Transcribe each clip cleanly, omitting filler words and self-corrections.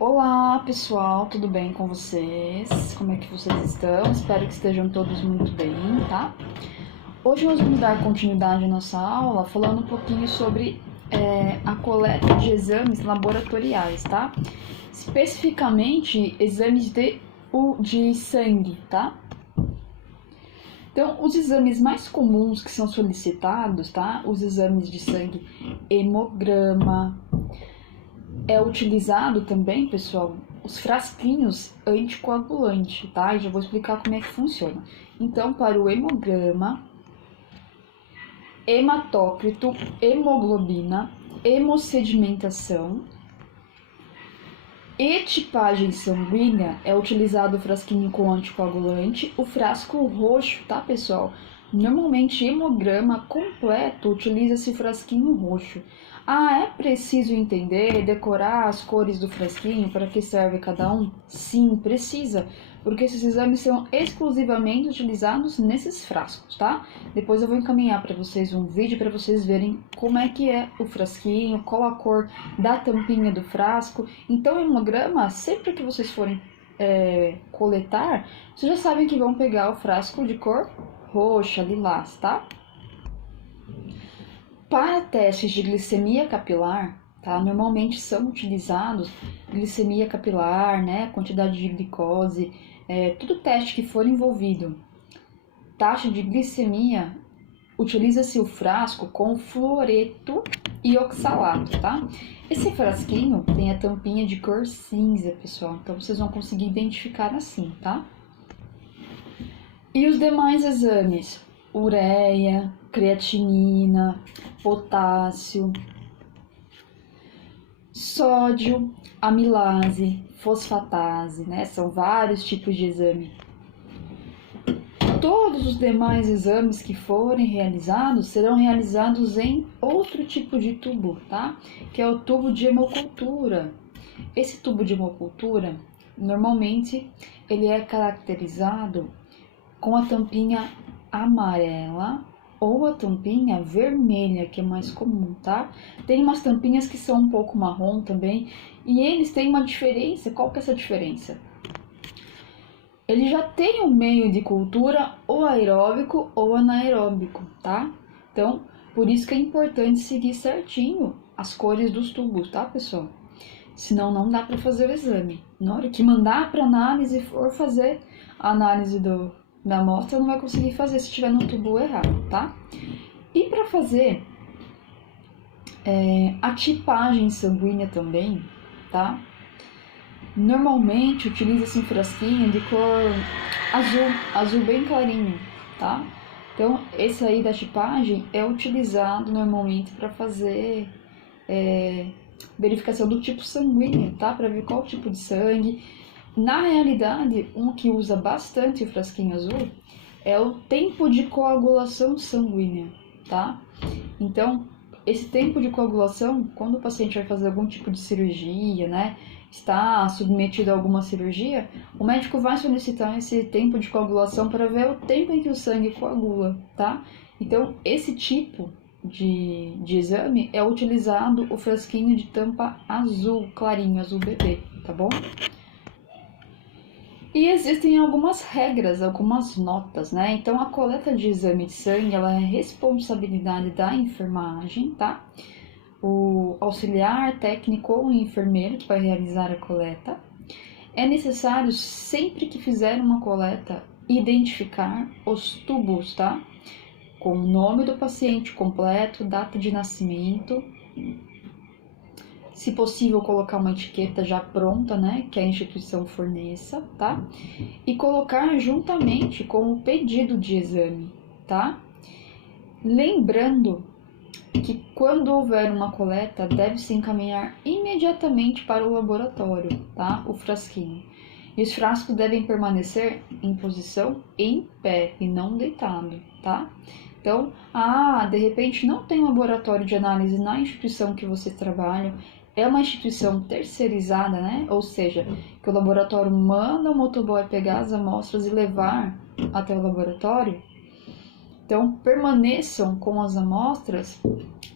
Olá pessoal, tudo bem com vocês? Como é que vocês estão? Espero que estejam todos muito bem, tá? Hoje nós vamos dar continuidade à nossa aula falando um pouquinho sobre a coleta de exames laboratoriais, tá? Especificamente exames de sangue, tá? Então, os exames mais comuns que são solicitados, tá? Os exames de sangue, hemograma. É utilizado também, pessoal, os frasquinhos anticoagulante, tá? E já vou explicar como é que funciona. Então, para o hemograma, hematócrito, hemoglobina, hemossedimentação e tipagem sanguínea, é utilizado o frasquinho com anticoagulante, o frasco roxo, tá, pessoal? Normalmente, hemograma completo, utiliza-se o frasquinho roxo. Ah, é preciso entender e decorar as cores do frasquinho, para que serve cada um? Sim, precisa, porque esses exames são exclusivamente utilizados nesses frascos, tá? Depois eu vou encaminhar para vocês um vídeo para vocês verem como é que é o frasquinho, qual a cor da tampinha do frasco. Então, o hemograma, sempre que vocês forem coletar, vocês já sabem que vão pegar o frasco de cor roxa, lilás, tá? Para testes de glicemia capilar, tá? Normalmente são utilizados glicemia capilar, né? Quantidade de glicose, todo teste que for envolvido. Taxa de glicemia, utiliza-se o frasco com fluoreto e oxalato, tá? Esse frasquinho tem a tampinha de cor cinza, pessoal, então vocês vão conseguir identificar assim, tá? E os demais exames? Ureia, creatinina, potássio, sódio, amilase, fosfatase, né? São vários tipos de exame. Todos os demais exames que forem realizados serão realizados em outro tipo de tubo, tá? Que é o tubo de hemocultura. Esse tubo de hemocultura, normalmente, ele é caracterizado com a tampinha amarela ou a tampinha vermelha, que é mais comum, tá? Tem umas tampinhas que são um pouco marrom também, e eles têm uma diferença. Qual que é essa diferença? Ele já tem um meio de cultura ou aeróbico ou anaeróbico, tá? Então, por isso que é importante seguir certinho as cores dos tubos, tá, pessoal? Senão não dá para fazer o exame. Na hora que mandar para análise, for fazer a análise da amostra, não vai conseguir fazer se estiver no tubo errado, tá? E para fazer a tipagem sanguínea também, tá? Normalmente utiliza-se um frasquinho de cor azul bem clarinho, tá? Então, esse aí da tipagem é utilizado normalmente para fazer verificação do tipo sanguíneo, tá? Para ver qual tipo de sangue. Na realidade, um que usa bastante o frasquinho azul é o tempo de coagulação sanguínea, tá? Então, esse tempo de coagulação, quando o paciente vai fazer algum tipo de cirurgia, né? Está submetido a alguma cirurgia, o médico vai solicitar esse tempo de coagulação para ver o tempo em que o sangue coagula, tá? Então, esse tipo de exame é utilizado o frasquinho de tampa azul, clarinho, azul bebê, tá bom? E existem algumas regras, algumas notas, né? Então, a coleta de exame de sangue, ela é responsabilidade da enfermagem, tá? O auxiliar técnico ou enfermeiro que vai realizar a coleta. É necessário, sempre que fizer uma coleta, identificar os tubos, tá? Com o nome do paciente completo, data de nascimento. Se possível, colocar uma etiqueta já pronta, né? Que a instituição forneça, tá? E colocar juntamente com o pedido de exame, tá? Lembrando que quando houver uma coleta, deve-se encaminhar imediatamente para o laboratório, tá? O frasquinho. E os frascos devem permanecer em posição em pé e não deitado, tá? Então, de repente não tem laboratório de análise na instituição que vocês trabalham, é uma instituição terceirizada, né? Ou seja, que o laboratório manda o motoboy pegar as amostras e levar até o laboratório. Então, permaneçam com as amostras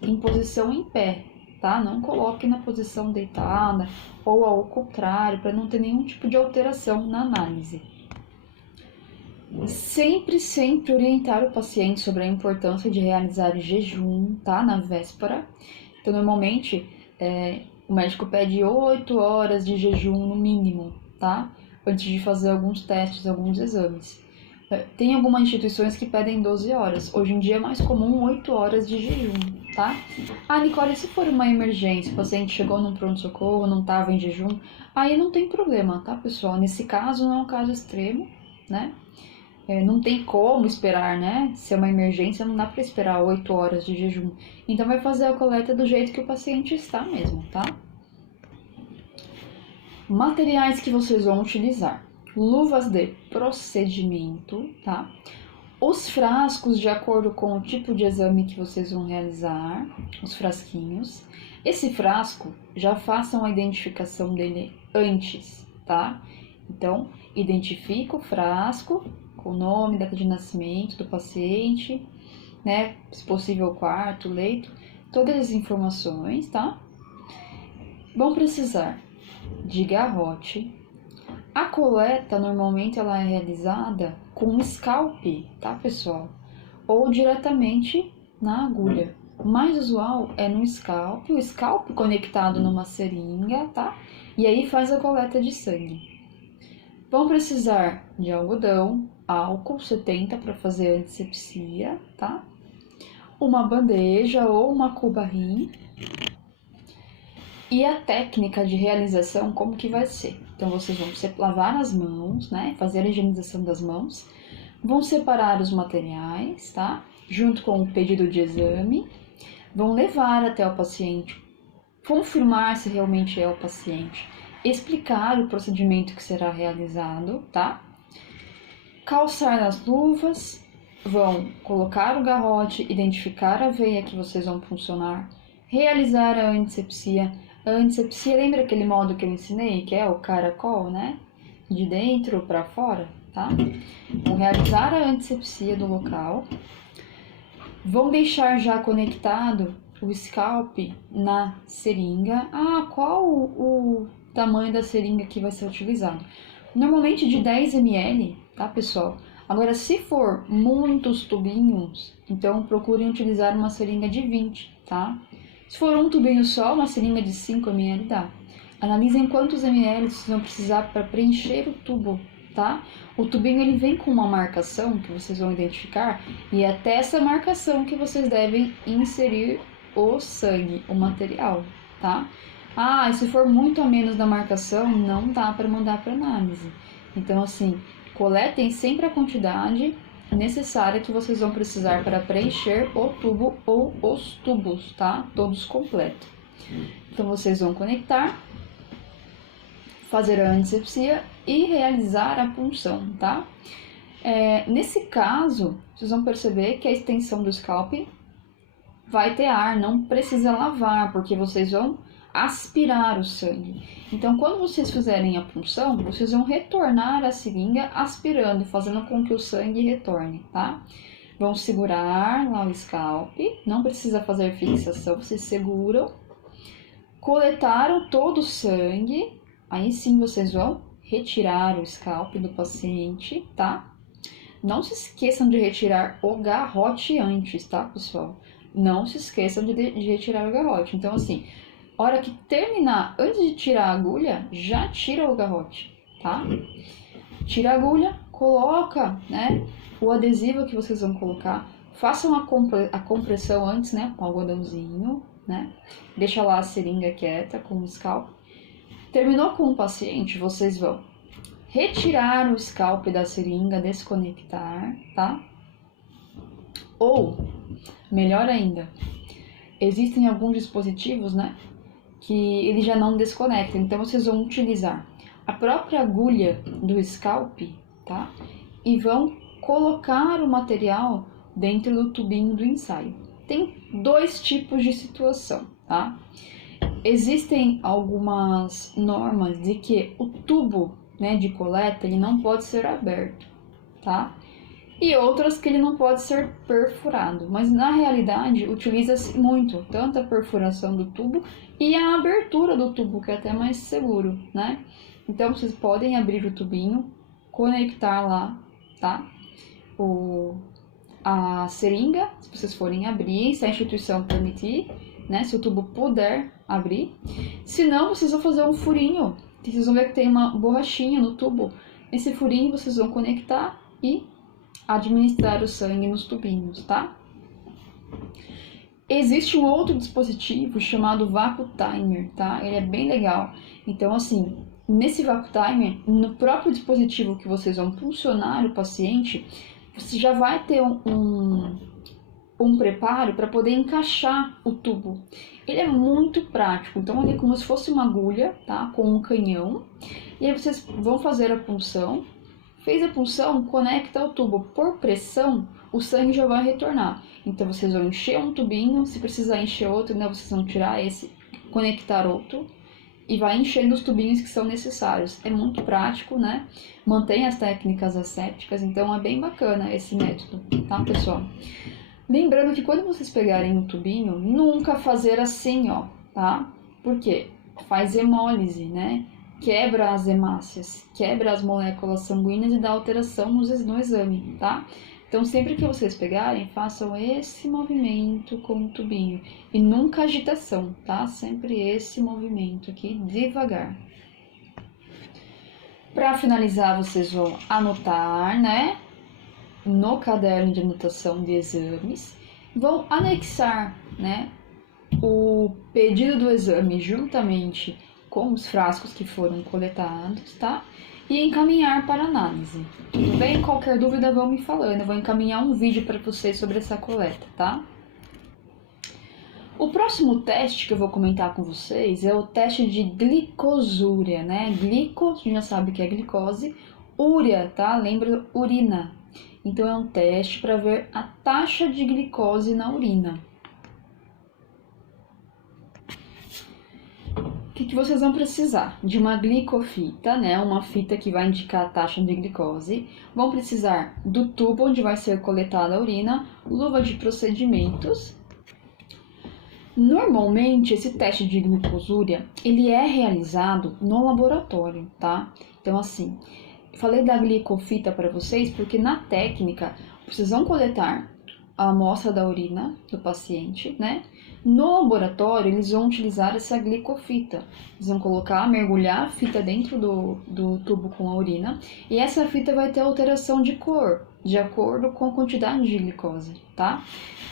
em posição em pé, tá? Não coloque na posição deitada ou ao contrário, para não ter nenhum tipo de alteração na análise. Sempre orientar o paciente sobre a importância de realizar jejum, tá? Na véspera. Então, normalmente, o médico pede 8 horas de jejum no mínimo, tá? Antes de fazer alguns testes, alguns exames. Tem algumas instituições que pedem 12 horas. Hoje em dia é mais comum 8 horas de jejum, tá? Ah, Nicole, se for uma emergência, o paciente chegou num pronto-socorro, não estava em jejum, aí não tem problema, tá, pessoal? Nesse caso, não é um caso extremo, né? Não tem como esperar, né? Se é uma emergência, não dá para esperar 8 horas de jejum. Então, vai fazer a coleta do jeito que o paciente está mesmo, tá? Materiais que vocês vão utilizar. Luvas de procedimento, tá? Os frascos de acordo com o tipo de exame que vocês vão realizar, os frasquinhos. Esse frasco, já façam a identificação dele antes, tá? Então, identifica o frasco com o nome, data de nascimento do paciente, né? Se possível, quarto, leito, todas as informações, tá? Vão precisar de garrote. A coleta, normalmente, ela é realizada com um scalp, tá, pessoal? Ou diretamente na agulha. O mais usual é no scalp, o scalp conectado numa seringa, tá? E aí faz a coleta de sangue. Vão precisar de algodão, álcool 70 para fazer a antisepsia, tá? Uma bandeja ou uma cuba-rim. E a técnica de realização, como que vai ser? Então, vocês vão lavar as mãos, né? Fazer a higienização das mãos. Vão separar os materiais, tá? Junto com o pedido de exame. Vão levar até o paciente, confirmar se realmente é o paciente. Explicar o procedimento que será realizado, tá? Calçar as luvas. Vão colocar o garrote, identificar a veia que vocês vão puncionar. Realizar a antisepsia. A antisepsia, lembra aquele modo que eu ensinei, que é o caracol, né? De dentro para fora, tá? Vão realizar a antisepsia do local. Vão deixar já conectado o scalp na seringa. Ah, qual o tamanho da seringa que vai ser utilizado? Normalmente de 10 ml, tá, pessoal? Agora, se for muitos tubinhos, então procurem utilizar uma seringa de 20, tá? Se for um tubinho só, uma seringa de 5 ml dá. Analisem quantos ml vocês vão precisar para preencher o tubo, tá? O tubinho ele vem com uma marcação que vocês vão identificar e é até essa marcação que vocês devem inserir o sangue, o material, tá? Ah, e se for muito a menos da marcação, não dá para mandar para análise. Então, assim, coletem sempre a quantidade necessária que vocês vão precisar para preencher o tubo ou os tubos, tá? Todos completos. Então, vocês vão conectar, fazer a antisepsia e realizar a punção, tá? Nesse caso, vocês vão perceber que a extensão do scalp vai ter ar, não precisa lavar, porque vocês vão aspirar o sangue. Então, quando vocês fizerem a punção, vocês vão retornar a seringa aspirando, fazendo com que o sangue retorne, tá? Vão segurar lá o scalp, não precisa fazer fixação, vocês seguram. Coletaram todo o sangue, aí sim vocês vão retirar o scalp do paciente, tá? Não se esqueçam de retirar o garrote antes, tá, pessoal? Não se esqueçam de retirar o garrote. Então, assim, hora que terminar, antes de tirar a agulha, já tira o garrote, tá? Tira a agulha, coloca, né, o adesivo que vocês vão colocar. Façam a compressão antes, né, com algodãozinho, né? Deixa lá a seringa quieta com o scalp. Terminou com o paciente, vocês vão retirar o scalp da seringa, desconectar, tá? Ou, melhor ainda, existem alguns dispositivos, né, que ele já não desconecta. Então, vocês vão utilizar a própria agulha do scalp, tá? E vão colocar o material dentro do tubinho do ensaio. Tem dois tipos de situação, tá? Existem algumas normas de que o tubo, né, de coleta, ele não pode ser aberto, tá? e outras que ele não pode ser perfurado. Mas na realidade utiliza-se muito tanto a perfuração do tubo e a abertura do tubo, que é até mais seguro, né? Então vocês podem abrir o tubinho, conectar lá, tá? A seringa, se vocês forem abrir, se a instituição permitir, né? Se o tubo puder abrir. Se não, vocês vão fazer um furinho. Vocês vão ver que tem uma borrachinha no tubo. Esse furinho vocês vão conectar e administrar o sangue nos tubinhos, tá? Existe um outro dispositivo chamado Vácuo Timer, tá? Ele é bem legal. Então, assim, nesse Vácuo Timer, no próprio dispositivo que vocês vão funcionar o paciente, você já vai ter um preparo para poder encaixar o tubo. Ele é muito prático, então ele é como se fosse uma agulha, tá? Com um canhão. E aí vocês vão fazer a punção. Fez a punção, conecta o tubo por pressão, o sangue já vai retornar. Então vocês vão encher um tubinho, se precisar encher outro, né, vocês vão tirar esse, conectar outro e vai enchendo os tubinhos que são necessários. É muito prático, né? Mantém as técnicas assépticas, então é bem bacana esse método, tá, pessoal? Lembrando que quando vocês pegarem um tubinho, nunca fazer assim, ó, tá? Por quê? Faz hemólise, né? Quebra as hemácias, quebra as moléculas sanguíneas e dá alteração no exame, tá? Então, sempre que vocês pegarem, façam esse movimento com o tubinho e nunca agitação, tá? Sempre esse movimento aqui, devagar. Para finalizar, vocês vão anotar, né? No caderno de anotação de exames, vão anexar, né? O pedido do exame juntamente com os frascos que foram coletados, tá? E encaminhar para análise. Tudo bem? Qualquer dúvida vão me falando. Eu vou encaminhar um vídeo para vocês sobre essa coleta, tá? O próximo teste que eu vou comentar com vocês é o teste de glicosúria, né? Glico, a gente já sabe que é glicose. Úria, tá? Lembra? Urina. Então é um teste para ver a taxa de glicose na urina. O que vocês vão precisar? De uma glicofita, né? Uma fita que vai indicar a taxa de glicose. Vão precisar do tubo onde vai ser coletada a urina, luva de procedimentos. Normalmente, esse teste de glicosúria, ele é realizado no laboratório, tá? Então, assim, eu falei da glicofita para vocês porque na técnica, vocês vão coletar a amostra da urina do paciente, né? No laboratório, eles vão utilizar essa glicofita. Eles vão colocar, mergulhar a fita dentro do tubo com a urina e essa fita vai ter alteração de cor, de acordo com a quantidade de glicose, tá?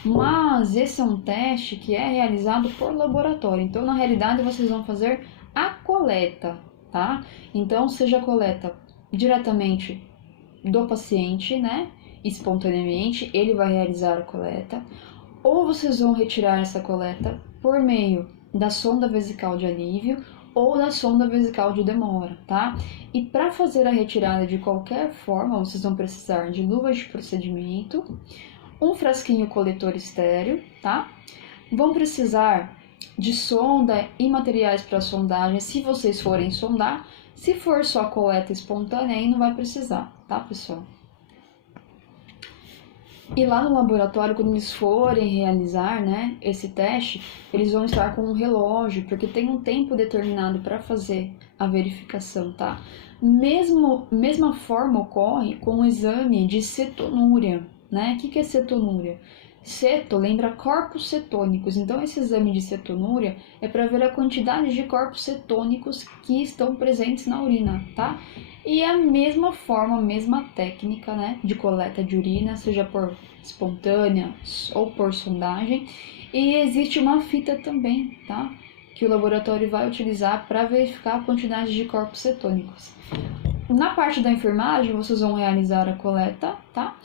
Mas esse é um teste que é realizado por laboratório. Então, na realidade, vocês vão fazer a coleta, tá? Então, seja a coleta diretamente do paciente, né? Espontaneamente, ele vai realizar a coleta. Ou vocês vão retirar essa coleta por meio da sonda vesical de alívio ou da sonda vesical de demora, tá? E para fazer a retirada de qualquer forma, vocês vão precisar de luvas de procedimento, um frasquinho coletor estéreo, tá? Vão precisar de sonda e materiais para sondagem, se vocês forem sondar. Se for só coleta espontânea, aí não vai precisar, tá, pessoal? E lá no laboratório, quando eles forem realizar, né, esse teste, eles vão estar com um relógio, porque tem um tempo determinado para fazer a verificação, tá? Mesma forma ocorre com o exame de cetonúria, né? O que é cetonúria? Ceto lembra corpos cetônicos, então esse exame de cetonúria é para ver a quantidade de corpos cetônicos que estão presentes na urina, tá? E é a mesma forma, a mesma técnica, né, de coleta de urina, seja por espontânea ou por sondagem. E existe uma fita também, tá, que o laboratório vai utilizar para verificar a quantidade de corpos cetônicos. Na parte da enfermagem, vocês vão realizar a coleta, tá?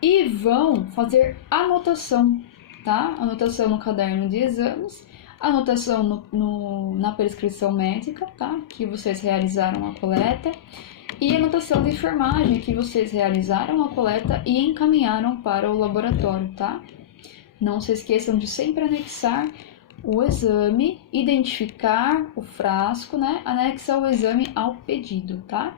E vão fazer anotação, tá? Anotação no caderno de exames, anotação na prescrição médica, tá? Que vocês realizaram a coleta. E anotação de enfermagem, que vocês realizaram a coleta e encaminharam para o laboratório, tá? Não se esqueçam de sempre anexar o exame, identificar o frasco, né? Anexa o exame ao pedido, tá?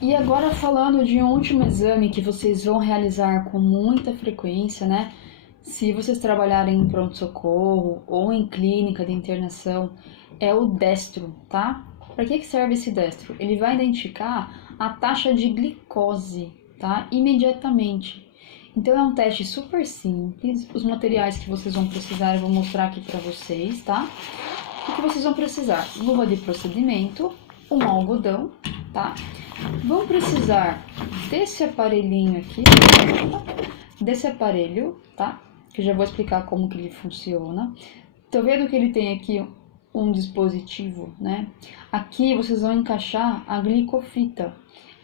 E agora falando de um último exame que vocês vão realizar com muita frequência, né? Se vocês trabalharem em pronto-socorro ou em clínica de internação, é o destro, tá? Para que serve esse destro? Ele vai identificar a taxa de glicose, tá? Imediatamente. Então é um teste super simples. Os materiais que vocês vão precisar eu vou mostrar aqui para vocês, tá? O que vocês vão precisar? Luva de procedimento, um algodão, tá? Vão precisar desse aparelhinho aqui, desse aparelho, tá? Que eu já vou explicar como que ele funciona. Tô vendo que ele tem aqui um dispositivo, né? Aqui vocês vão encaixar a glicofita.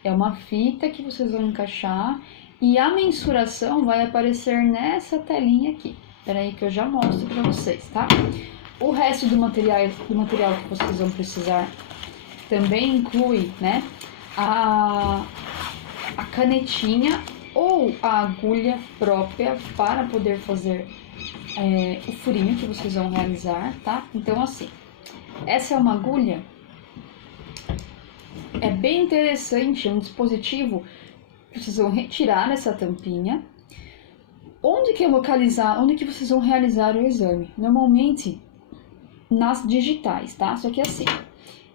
É uma fita que vocês vão encaixar e a mensuração vai aparecer nessa telinha aqui. Espera aí que eu já mostro para vocês, tá? O resto do material que vocês vão precisar também inclui, né, a canetinha ou a agulha própria para poder fazer o furinho que vocês vão realizar, tá? Então, assim, essa é uma agulha, é bem interessante, é um dispositivo que vocês vão retirar essa tampinha. Onde que vocês vão realizar o exame? Normalmente, nas digitais, tá? Só que assim,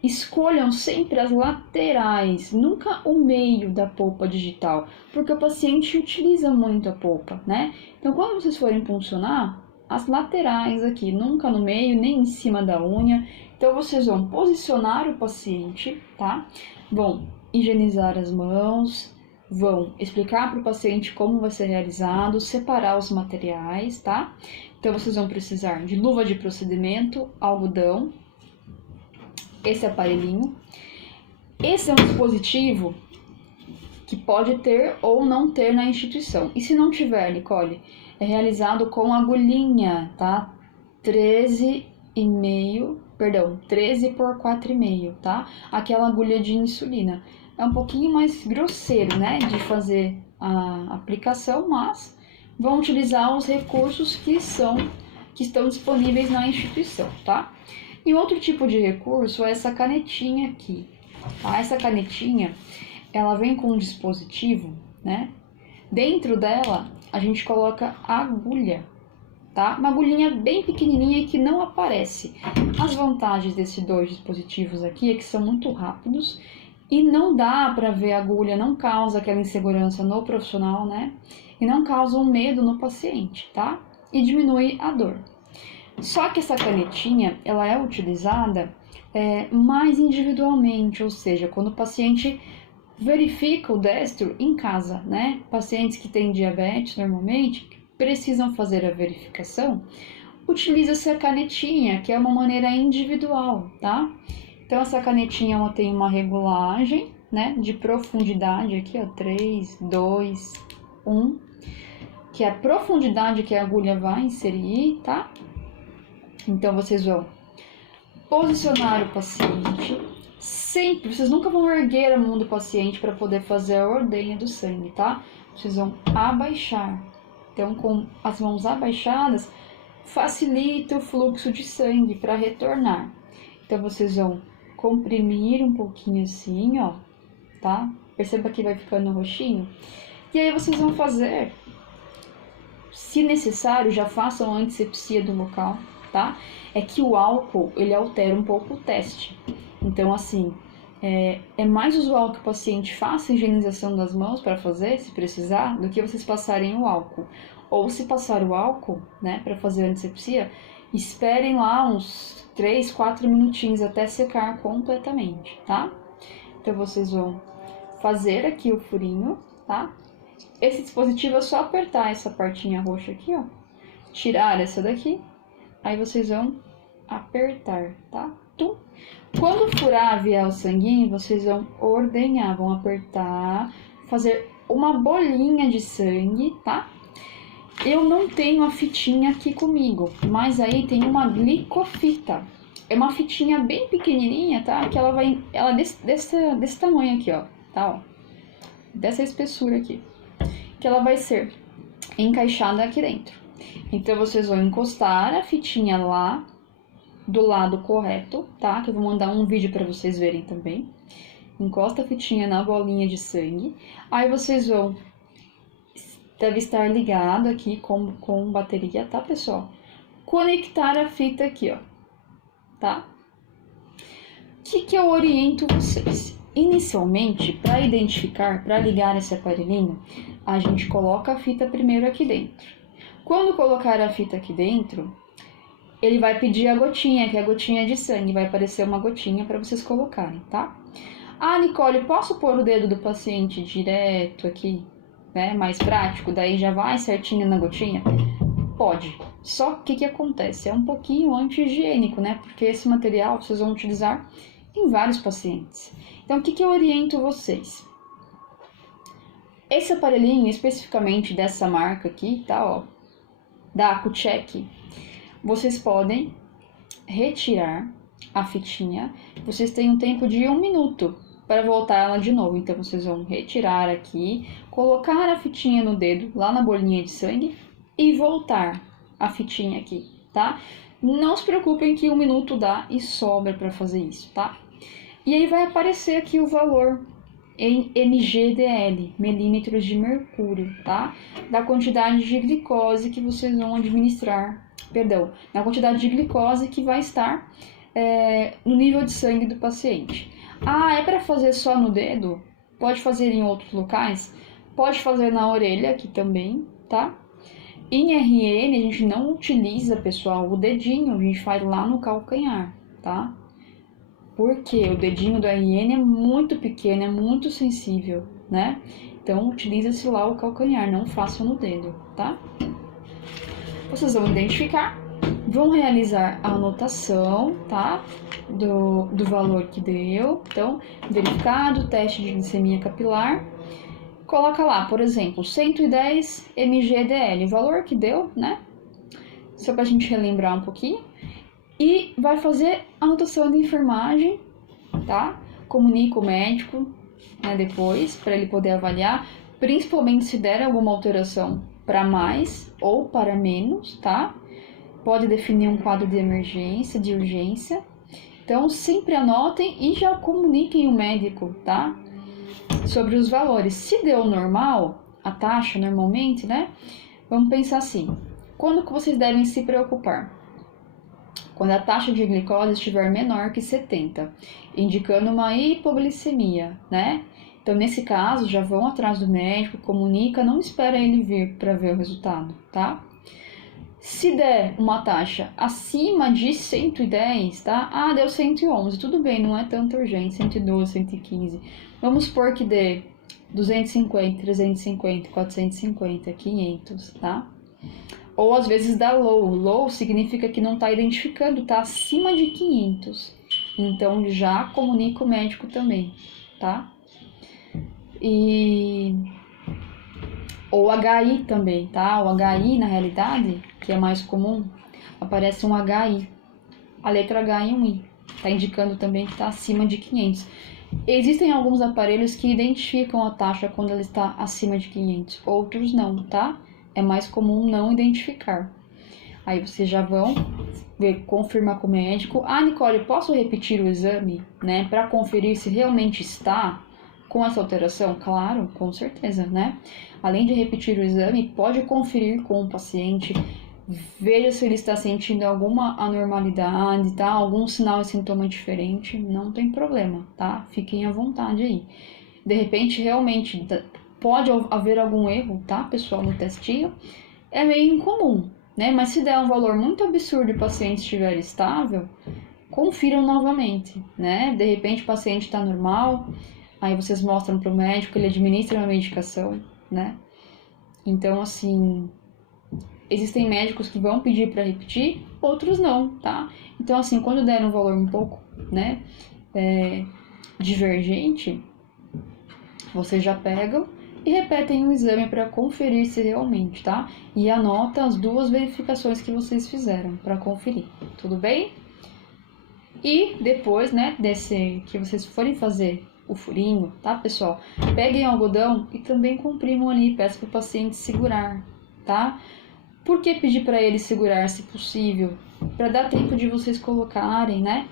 escolham sempre as laterais, nunca o meio da polpa digital, porque o paciente utiliza muito a polpa, né? Então, quando vocês forem puncionar, as laterais aqui, nunca no meio, nem em cima da unha. Então, vocês vão posicionar o paciente, tá? Vão higienizar as mãos, vão explicar para o paciente como vai ser realizado, separar os materiais, tá? Então, vocês vão precisar de luva de procedimento, algodão, esse aparelhinho. Esse é um dispositivo que pode ter ou não ter na instituição. E se não tiver, Nicole, é realizado com agulhinha, tá? 13 por 4,5, tá? Aquela agulha de insulina. É um pouquinho mais grosseiro, né, de fazer a aplicação, mas vão utilizar os recursos que estão disponíveis na instituição, tá? E outro tipo de recurso é essa canetinha aqui, tá? Essa canetinha, ela vem com um dispositivo, né? Dentro dela, a gente coloca a agulha, tá? Uma agulhinha bem pequenininha que não aparece. As vantagens desses dois dispositivos aqui é que são muito rápidos e não dá para ver a agulha, não causa aquela insegurança no profissional, né? E não causa um medo no paciente, tá? E diminui a dor. Só que essa canetinha, ela é utilizada mais individualmente, ou seja, quando o paciente verifica o destro em casa, né? Pacientes que têm diabetes, normalmente, precisam fazer a verificação, utiliza-se a canetinha, que é uma maneira individual, tá? Então, essa canetinha, ela tem uma regulagem, né, de profundidade aqui, ó, 3, 2, 1, que é a profundidade que a agulha vai inserir, tá? Então, vocês vão posicionar o paciente. Sempre, vocês nunca vão erguer a mão do paciente para poder fazer a ordenha do sangue, tá? Vocês vão abaixar. Então, com as mãos abaixadas, facilita o fluxo de sangue para retornar. Então, vocês vão comprimir um pouquinho assim, ó, tá? Perceba que vai ficando roxinho. E aí, vocês vão fazer, se necessário, já façam a antisepsia do local, tá? É que o álcool, ele altera um pouco o teste. Então, assim, é mais usual que o paciente faça a higienização das mãos para fazer, se precisar, do que vocês passarem o álcool. Ou se passar o álcool, né, para fazer a antisepsia, esperem lá uns 3, 4 minutinhos até secar completamente, tá? Então, vocês vão fazer aqui o furinho, tá? Esse dispositivo é só apertar essa partinha roxa aqui, ó. Tirar essa daqui. Aí vocês vão apertar, tá? Tum. Quando furar, vier o sanguinho, vocês vão ordenhar, vão apertar, fazer uma bolinha de sangue, tá? Eu não tenho a fitinha aqui comigo, mas aí tem uma glicofita. É uma fitinha bem pequenininha, tá? Que ela é desse tamanho aqui, ó, tá? Ó, dessa espessura aqui. Que ela vai ser encaixada aqui dentro. Então, vocês vão encostar a fitinha lá do lado correto, tá? Que eu vou mandar um vídeo para vocês verem também. encosta a fitinha na bolinha de sangue, aí vocês vão, deve estar ligado aqui com bateria, tá, pessoal? Conectar a fita aqui, ó, tá? O que eu oriento vocês? Inicialmente, para identificar, para ligar esse aparelhinho, a gente coloca a fita primeiro aqui dentro. Quando colocar a fita aqui dentro, ele vai pedir a gotinha, que é a gotinha de sangue, vai aparecer uma gotinha para vocês colocarem, tá? Ah, Nicole, posso pôr o dedo do paciente direto aqui, né? Mais prático, daí já vai certinho na gotinha? Pode. Só que o que acontece? É um pouquinho anti-higiênico, né? Porque esse material vocês vão utilizar em vários pacientes. Então, o que eu oriento vocês? Esse aparelhinho, especificamente dessa marca aqui, tá, ó, da Accu-Chek, vocês podem retirar a fitinha. Vocês têm um tempo de 1 minuto para voltar ela de novo. Então, vocês vão retirar aqui, colocar a fitinha no dedo, lá na bolinha de sangue, e voltar a fitinha aqui, tá? Não se preocupem que 1 minuto dá e sobra para fazer isso, tá? E aí vai aparecer aqui o valor em mgdl, milímetros de mercúrio, tá? Da quantidade de glicose que vocês vão administrar, perdão, na quantidade de glicose que vai estar no nível de sangue do paciente. Ah, é para fazer só no dedo? Pode fazer em outros locais? Pode fazer na orelha aqui também, tá? Em RN a gente não utiliza, pessoal, o dedinho, a gente faz lá no calcanhar, tá? Porque o dedinho do RN é muito pequeno, é muito sensível, né? Então, utiliza-se lá o calcanhar, não façam no dedo, tá? Vocês vão identificar, vão realizar a anotação, tá? Do valor que deu. Então, verificado, teste de glicemia capilar. Coloca lá, por exemplo, 110 mgdl, o valor que deu, né? Só pra gente relembrar um pouquinho. E vai fazer a anotação de enfermagem, tá? Comunica o médico, né, depois, para ele poder avaliar, principalmente se der alguma alteração para mais ou para menos, tá? Pode definir um quadro de emergência, de urgência. Então, sempre anotem e já comuniquem o médico, tá? Sobre os valores. Se deu normal, a taxa normalmente, né? Vamos pensar assim, quando que vocês devem se preocupar? Quando a taxa de glicose estiver menor que 70, indicando uma hipoglicemia, né? Então, nesse caso, já vão atrás do médico, comunica, não espera ele vir para ver o resultado, tá? Se der uma taxa acima de 110, tá? Ah, deu 111, tudo bem, não é tanta urgência, 112, 115. Vamos supor que dê 250, 350, 450, 500, tá? Ou às vezes dá low. Low significa que não está identificando, está acima de 500. Então já comunica o médico também, tá? Ou HI também, tá? O HI, na realidade, que é mais comum, aparece um HI. A letra H e um I. Tá indicando também que está acima de 500. Existem alguns aparelhos que identificam a taxa quando ela está acima de 500. Outros não, tá? É mais comum não identificar. Aí vocês já vão confirmar com o médico. Ah, Nicole, posso repetir o exame, né? Para conferir se realmente está com essa alteração? Claro, com certeza, né? Além de repetir o exame, pode conferir com o paciente. Veja se ele está sentindo alguma anormalidade, tá? Algum sinal e sintoma diferente. Não tem problema, tá? Fiquem à vontade aí. De repente, realmente pode haver algum erro, tá, pessoal, no testinho. É meio incomum, né? Mas se der um valor muito absurdo e o paciente estiver estável, confiram novamente, né? De repente o paciente está normal, aí vocês mostram para o médico, ele administra uma medicação, né? Então, assim, existem médicos que vão pedir para repetir, outros não, tá? Então, assim, quando der um valor um pouco, né, divergente, vocês já pegam e repetem o exame para conferir se realmente, tá? E anota as 2 verificações que vocês fizeram para conferir, tudo bem? E depois, né, que vocês forem fazer o furinho, tá, pessoal? Peguem o algodão e também comprimam ali, peçam para o paciente segurar, tá? Por que pedir para ele segurar, se possível? Para dar tempo de vocês colocarem, né,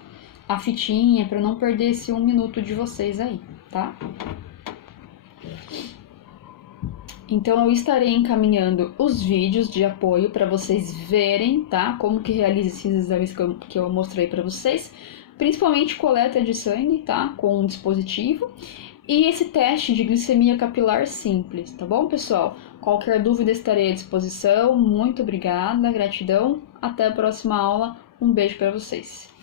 a fitinha, para não perder esse 1 minuto de vocês aí, tá? Então, eu estarei encaminhando os vídeos de apoio para vocês verem, tá? Como que realiza esses exames que eu mostrei para vocês. Principalmente coleta de sangue, tá? Com um dispositivo. E esse teste de glicemia capilar simples, tá bom, pessoal? Qualquer dúvida estarei à disposição. Muito obrigada, gratidão. Até a próxima aula. Um beijo para vocês.